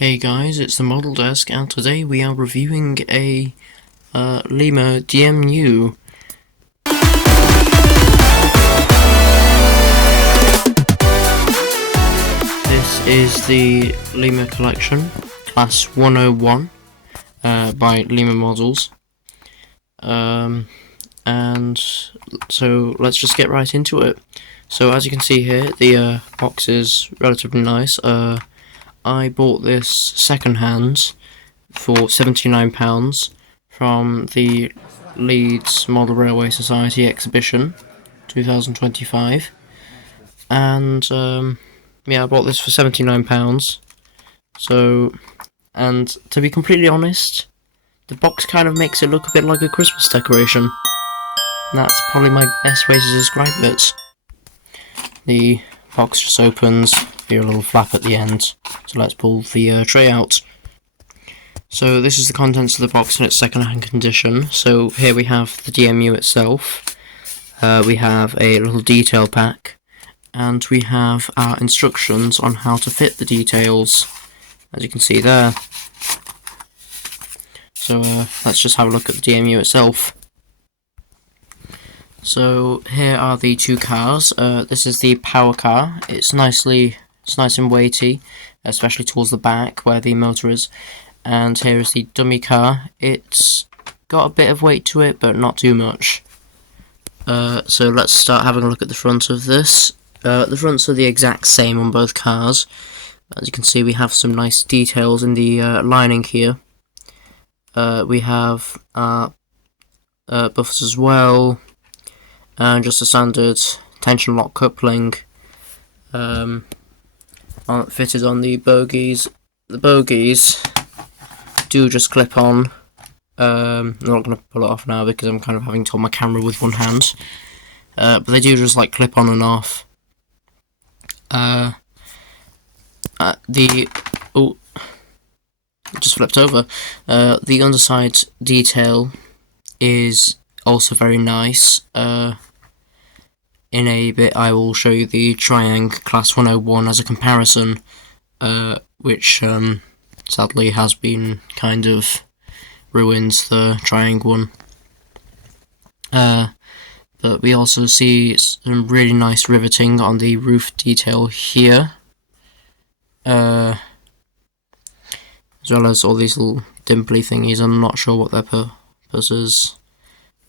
Hey guys, it's the Model Desk, and today we are reviewing a Lima DMU. This is the Lima Collection, Class 101, by Lima Models. And so let's just get right into it. So as you can see here, the box is relatively nice. I bought this second-hand for £79 from the Leeds Model Railway Society exhibition 2025, and yeah, I bought this for £79. So, and to be completely honest, the box kind of makes it look a bit like a Christmas decoration. That's probably my best way to describe it. The box just opens, here a little flap at the end, so let's pull the tray out. So this is the contents of the box in its second-hand condition. So here we have the DMU itself, we have a little detail pack, and we have our instructions on how to fit the details, as you can see there. So let's just have a look at the DMU itself. So here are the two cars. This is the power car. It's nice and weighty, especially towards the back where the motor is. And here is the dummy car. It's got a bit of weight to it, but not too much. So let's start having a look at the front of this. The fronts are the exact same on both cars. As you can see, we have some nice details in the lining here. We have buffers as well, and just a standard tension lock coupling fitted on the bogies. The bogies do just clip on. I'm not going to pull it off now because I'm kind of having to hold my camera with one hand, but they do just like clip on and off. It just flipped over. The underside detail is also very nice. In a bit I will show you the Triang Class 101 as a comparison, which sadly has been kind of ruined, the Triang one. But we also see some really nice riveting on the roof detail here, as well as all these little dimply thingies. I'm not sure what their purpose is.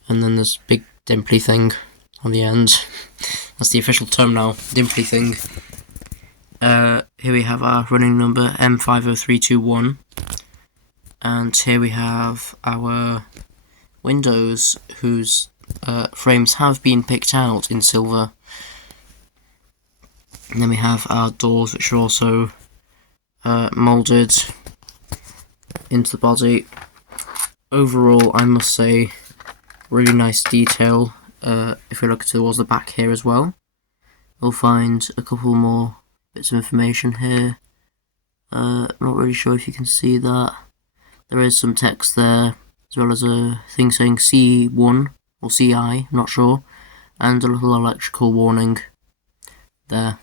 And then this big dimply thing on the end. That's the official term now, dimply thing. Here we have our running number M50321, and here we have our windows whose frames have been picked out in silver. And then we have our doors, which are also moulded into the body. Overall, I must say, really nice detail. If we look towards the back here as well, we'll find a couple more bits of information here. Not really sure if you can see that. There is some text there, as well as a thing saying C1 or CI, I'm not sure, and a little electrical warning there.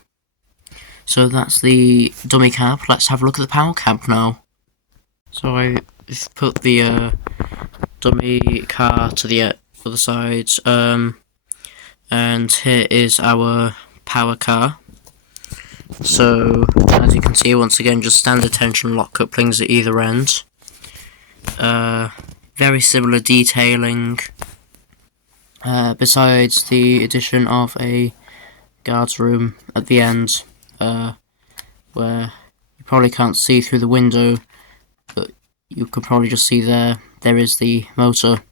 So that's the dummy cab. Let's have a look at the power cab now. So I've put the dummy car to the other side, and here is our power car. So as you can see, once again, just standard tension lock couplings at either end. Very similar detailing, besides the addition of a guard's room at the end, where you probably can't see through the window, but you could probably just see there is the motor.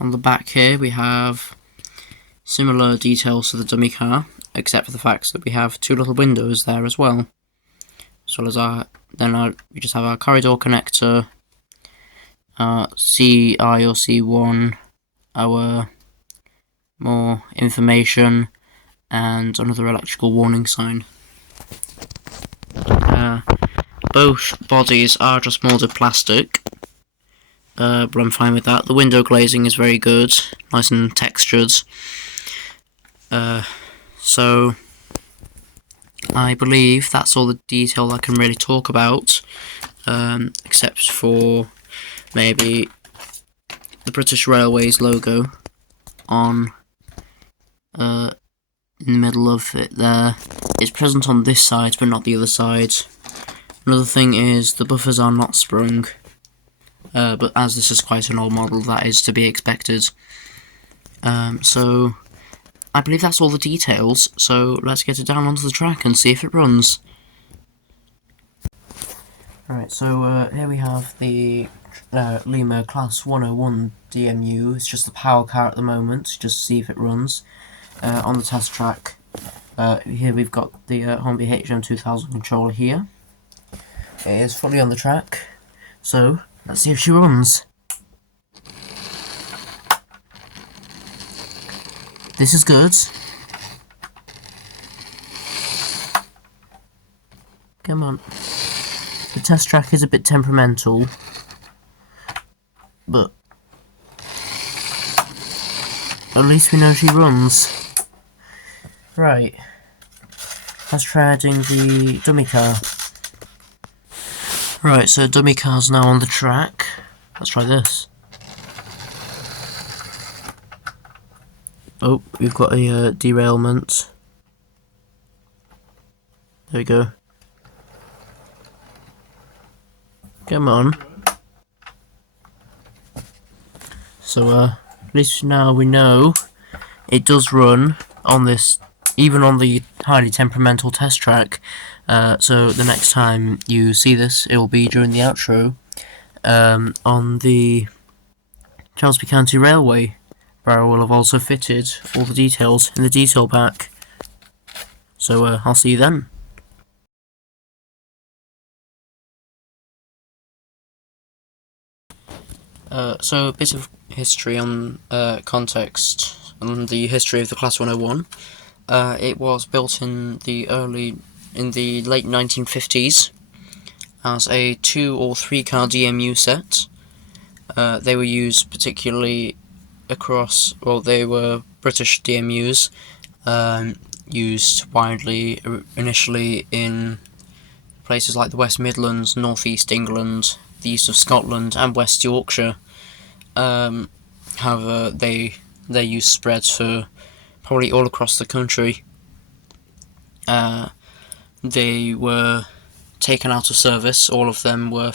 On the back here we have similar details to the dummy car, except for the fact that we have two little windows there as well. As well as we just have our corridor connector, CI or C1, our more information, and another electrical warning sign. Both bodies are just moulded plastic, but I'm fine with that. The window glazing is very good, nice and textured. So I believe that's all the detail I can really talk about, except for maybe the British Railways logo on in the middle of it there. It's present on this side but not the other side. Another thing is the buffers are not sprung, but as this is quite an old model, that is to be expected. So I believe that's all the details, so let's get it down onto the track and see if it runs. Alright, so here we have the Lima Class 101 DMU. It's just the power car at the moment, just to see if it runs. On the test track, here we've got the Hornby HM2000 controller here. It is fully on the track, so let's see if she runs. This is good. Come on. The test track is a bit temperamental, but at least we know she runs. Right. Let's try adding the dummy car. Right, so dummy car's now on the track. Let's try this. Oh, we've got a derailment. There we go. Come on. So, at least now we know it does run on this, even on the highly temperamental test track. So the next time you see this, it will be during the outro on the Charlesby County Railway, where I will have also fitted all the details in the detail pack. So I'll see you then. So a bit of history on context on the history of the Class 101. It was built in the late 1950s as a 2 or 3 car DMU set. They were used particularly across, well, they were British DMUs, used widely initially in places like the West Midlands, North East England, the east of Scotland, and West Yorkshire. However, their use spread for probably all across the country. They were taken out of service. All of them were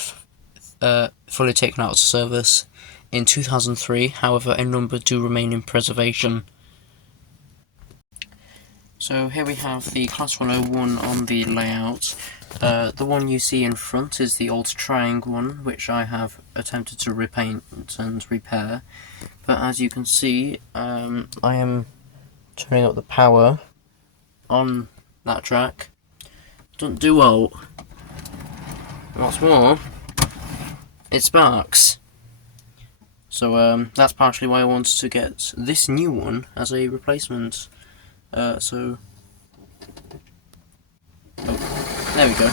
fully taken out of service in 2003. However, a number do remain in preservation. So here we have the Class 101 on the layout. The one you see in front is the old triangle one, which I have attempted to repaint and repair. But as you can see, I am turning up the power on that track. Doesn't do well. What's more, it sparks. So that's partially why I wanted to get this new one as a replacement. Oh, there we go.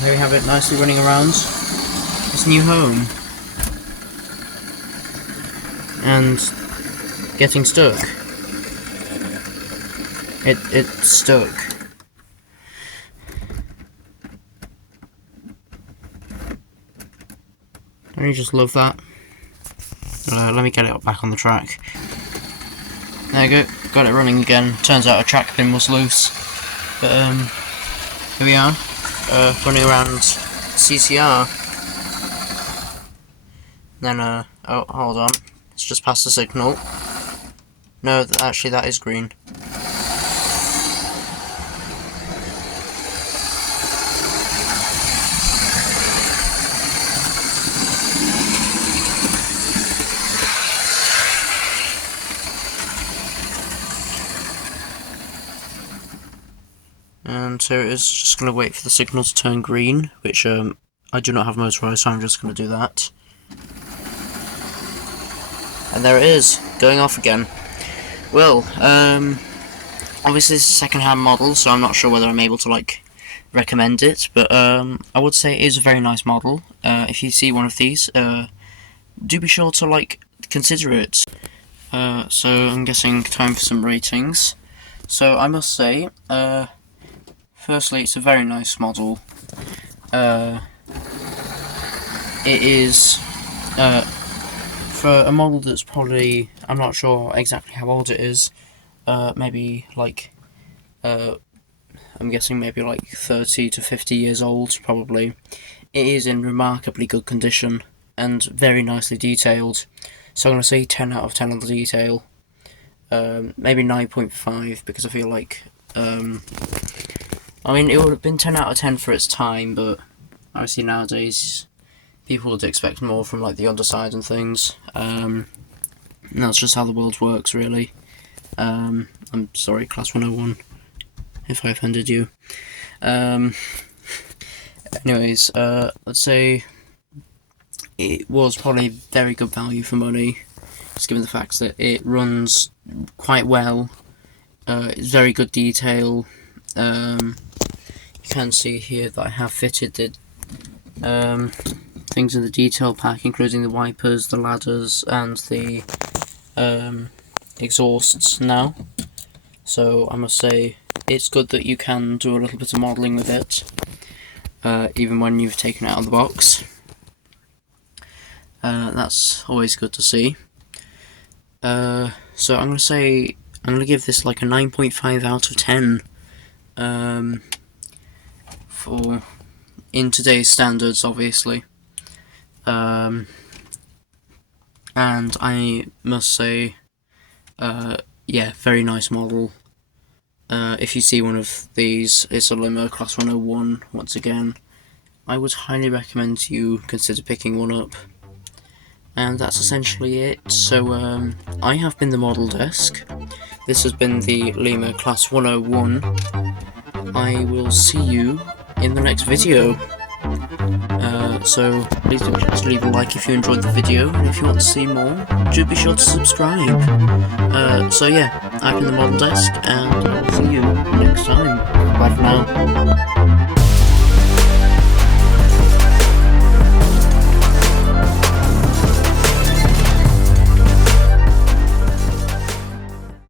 There we have it, nicely running around its new home. And getting stuck. It's stuck. Don't you just love that? Let me get it back on the track. There we go, got it running again. Turns out a track pin was loose. But here we are, running around CCR. Then oh, hold on, it's just past the signal. No, actually that is green. And so it is just going to wait for the signal to turn green, which I do not have motorised, so I'm just going to do that. And there it is, going off again. Well, obviously it's a second-hand model, so I'm not sure whether I'm able to recommend it, but I would say it is a very nice model. If you see one of these, do be sure to consider it. So I'm guessing time for some ratings. So I must say, firstly, it's a very nice model. It is, for a model that's probably, I'm not sure exactly how old it is, maybe like, I'm guessing maybe like 30 to 50 years old, probably. It is in remarkably good condition and very nicely detailed. So I'm going to say 10 out of 10 on the detail. Maybe 9.5 because I feel like, I mean, it would have been 10 out of 10 for its time, but obviously nowadays people would expect more from like the underside and things. And that's just how the world works, really. I'm sorry, Class 101, if I offended you. Anyways, let's say it was probably very good value for money, just given the fact that it runs quite well. It's very good detail. You can see here that I have fitted the things in the detail pack, including the wipers, the ladders, and the exhausts now. So I must say it's good that you can do a little bit of modelling with it, even when you've taken it out of the box. That's always good to see. So I'm gonna give this like a 9.5 out of 10. For in today's standards, obviously. And I must say, yeah, very nice model. If you see one of these, it's a Lima Class 101, once again. I would highly recommend you consider picking one up. And that's essentially it. So, I have been the Model Desk. This has been the Lima Class 101. I will see you in the next video. So please don't forget to leave a like if you enjoyed the video, and if you want to see more, do be sure to subscribe. So yeah, I've been the Model Desk, and I'll see you next time. Bye for now.